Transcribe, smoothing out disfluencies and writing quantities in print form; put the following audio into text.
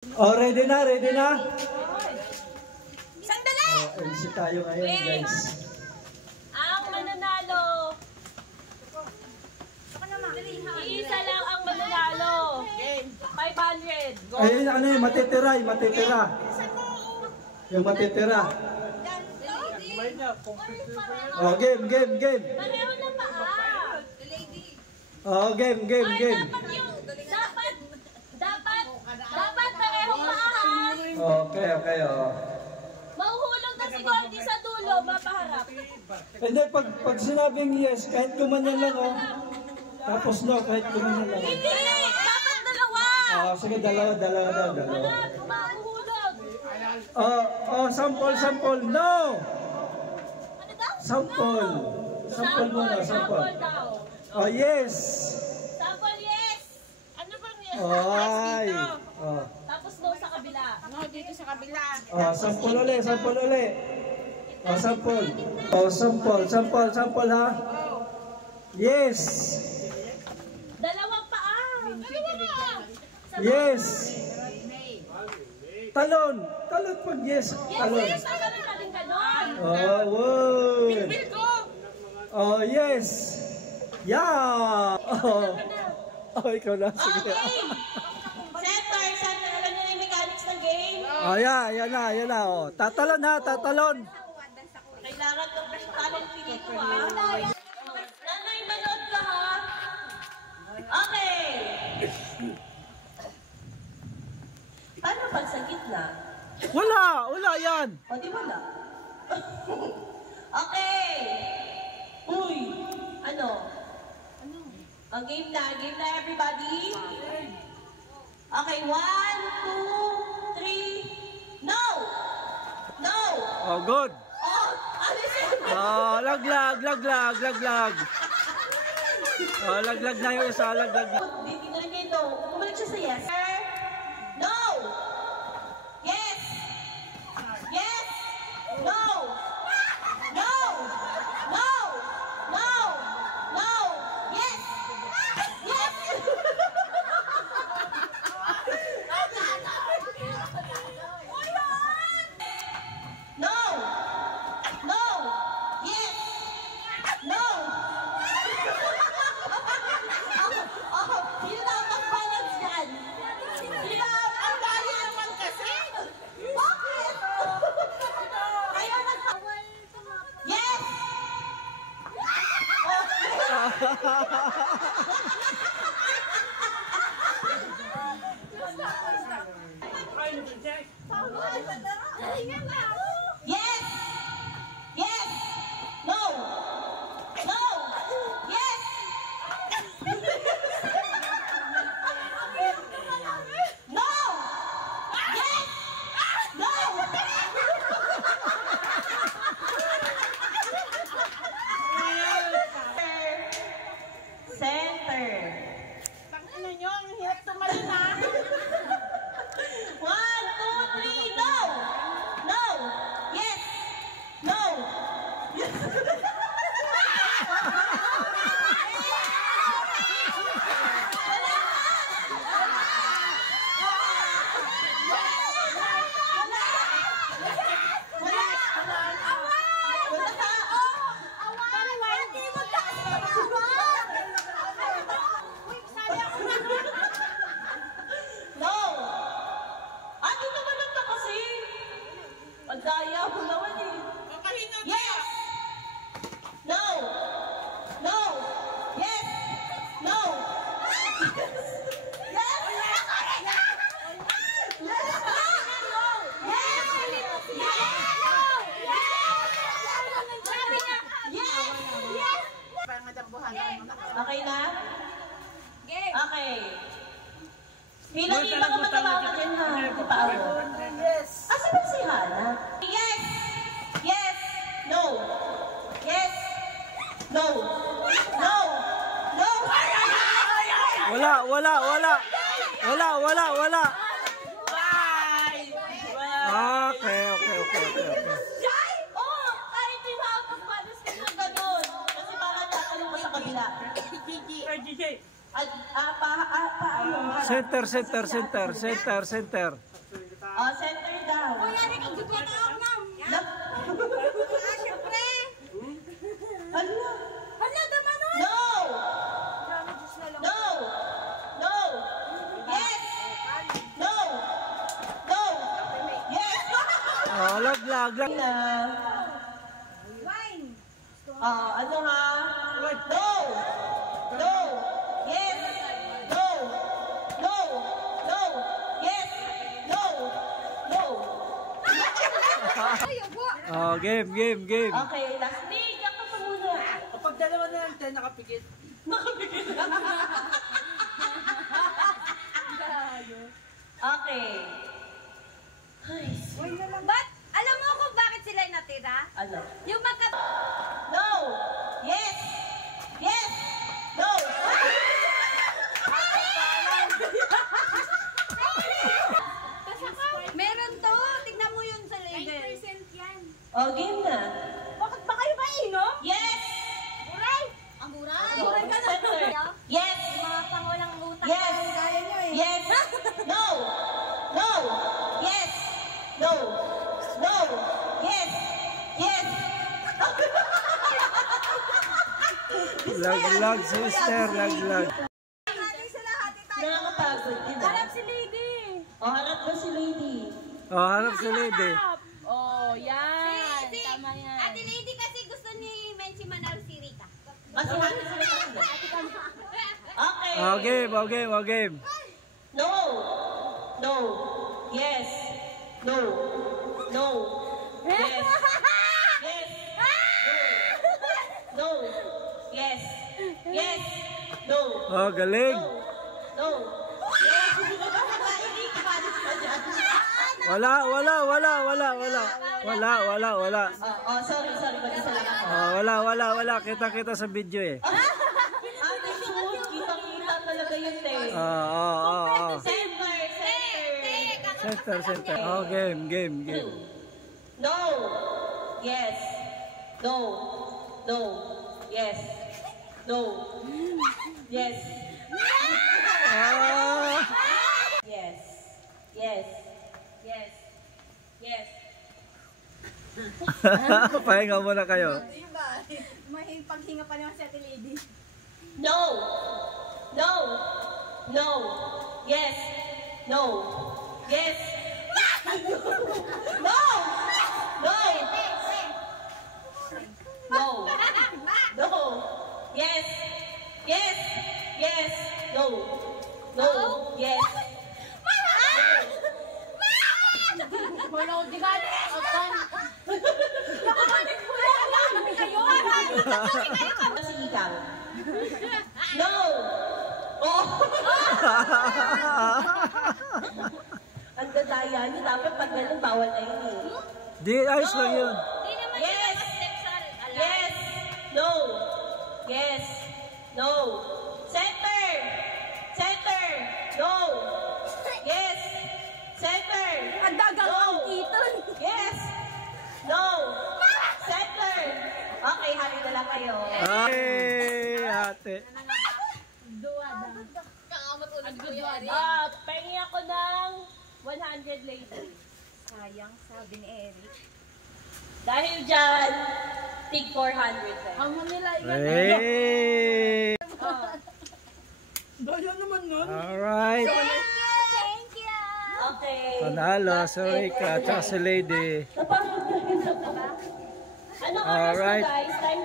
Oh, ready na, ready na? Sandali! MC tayo ngayon, guys. Ang mananalo. Iisa lang ang mananalo. 500. Ayun, ano yun, matitira, yung matitira. Yung matitira. Oh, game. Pareho na paa. Oh, game. Dapat pareho paa. Okay, oh. Mahuhulog na si Goldie sa dulo, mapaharap. Hindi, pag sinabing yes, kahit kumanyan lang, oh. Tapos no, kahit kumanyan lang. Hindi! Dapat dalawa! Oh, sige, dalawa. Mahuhulog. Sample. No! Ano daw? Sample muna, Sample daw. Oh, yes! Sample, yes! Ano bang yes? Ay! Oh. Tapos no sa kabila. No, dito sa kabila. Oh, sample uli. Oh, sample ha. Yes. Dalawang paa. Yes. Talon pag yes. Talon. Yes, ang ganon. Oh, wow. Bilbil ko. Oh, yes. Yeah. Oh, ikaw na. Sige. Okay. Center, alam niyo na yung mechanics ng game? Oh, yan na. Oh. Tatalon. Kailangan ng talent pinito ha. Nanay, manood ka ha. Okay. Paano pag sa gitna? Wala yan. O di wala. Okay. Uy. Ano? Game na everybody. Okay, 1, 2, 3. No! Oh, good. Oh, alisin! Oh, laglag. Oh, laglag na yung isa, laglag na. Hindi na rin kayo no. Bumalik siya sa yes. No! Yes! Yes! No! No! No! No! No! Yes! Yes! No! No! Yes! No! Sino na ang mag-balance yan? Sino ang dali naman kasi? Bakit? Kaya yes! Yes! Yes! No! No! Yes! No! Yes! No! Center. Tangina nyo, ang hirap tumalin ha. 1, 2, 3, no! No! Yes! No! Yes! No! Ate naman lang ka kasi. Pagdaya mo naman eh. Yes! No! No! Yes! No! Yes! Okay na? Okay. Bilang yung mga matawa ka dyan ha. Paawa. Yes. Asa ba si Hana? Yes! Yes! No! Yes! No! No! No! Wala. Bye! Okay. Jai! Oh! Kahit tinapag panas ka ng ganun. Kasi para tatanong mo sa kabila. Gigi. Paano? Center. Oh, center daw. Kuya, rin ang gudwa na ako, ma'am. Siyempre. Hala. Hala, tama nun. No! No! No! Yes! No! No! Yes! Oh, laglag. Na. Wine. Ano ha? No! No! Yes! No! No! No! Yes! No! No! Ayaw po. Oh, game. Okay, last day. Diyan ka pa muna. Kapag dalawa na lang tayo nakapikit. Okay. Ay, But, alam mo kung bakit sila natira? ano? Yung magka... No! Yes! Yes! No! Meron to. Tignan mo yun sa label. 9% yan. Oh, game na. Bakit ba kayo mainom? Yes! Buray! Ang buray! Go. Buray ka na. Center. Yes! Yung mga pangulang utang Yes! na kaya nyo eh. Yes! No! No! Yes! No! No! Yes! Yes! Laglag, sister, laglag. Hati sila, hati tayo. Nakakapagod, di ba? Harap si lady. Oh, harap ba si lady? Oh, harap si lady. Oh, yan. Tama yan. Ate lady kasi gusto ni Menchi Manalo si Rita. Kasi harap sila sila. Okay. Game. No! No! Yes! No! No! Yes! Yes! No! No! Yes! Yes! No! Oh, galing. No! Yes! Wala. Sorry. Mag-isa lang ako. Oh, wala. Kita sa video eh. Ate shoot! Kita-kita talaga yun, te. Oh. Center! Oh, game. No! Yes! No! No! Yes! No! Yes! Ah. Yes! Yes! Yes! Yes! Pahinga muna kayo. May paghinga pa naman si Ate Lady. No! No! No! Yes! No! Yes! No! No! No! No! Yes! Yes! Yes! No! No! Yes! Wala ko digan. Otan. Nakabalik mo lang. Kayo. Kasi ikaw. No! Oh! Ang dadaya niyo. Dapat pag ganun, bawal na yun eh. Di, ayos lang yun. Hindi naman Yes! Yes! No! Yes! No! Center! Center! No! Yes! Center! Ang dagang No! ang kiton. Yes! No! Center! Okay, hali na lang kayo. Ay, ate. Pengi ako ng 100 ladies. Sayang, sabi ni Eric. Dahil dyan, tig 400 tayo. Amo nila Hey! Daya naman nun. Alright. Thank you. Okay. Panalo, sorry ka, tsaka si lady. Ano oras Alright. mo guys? Time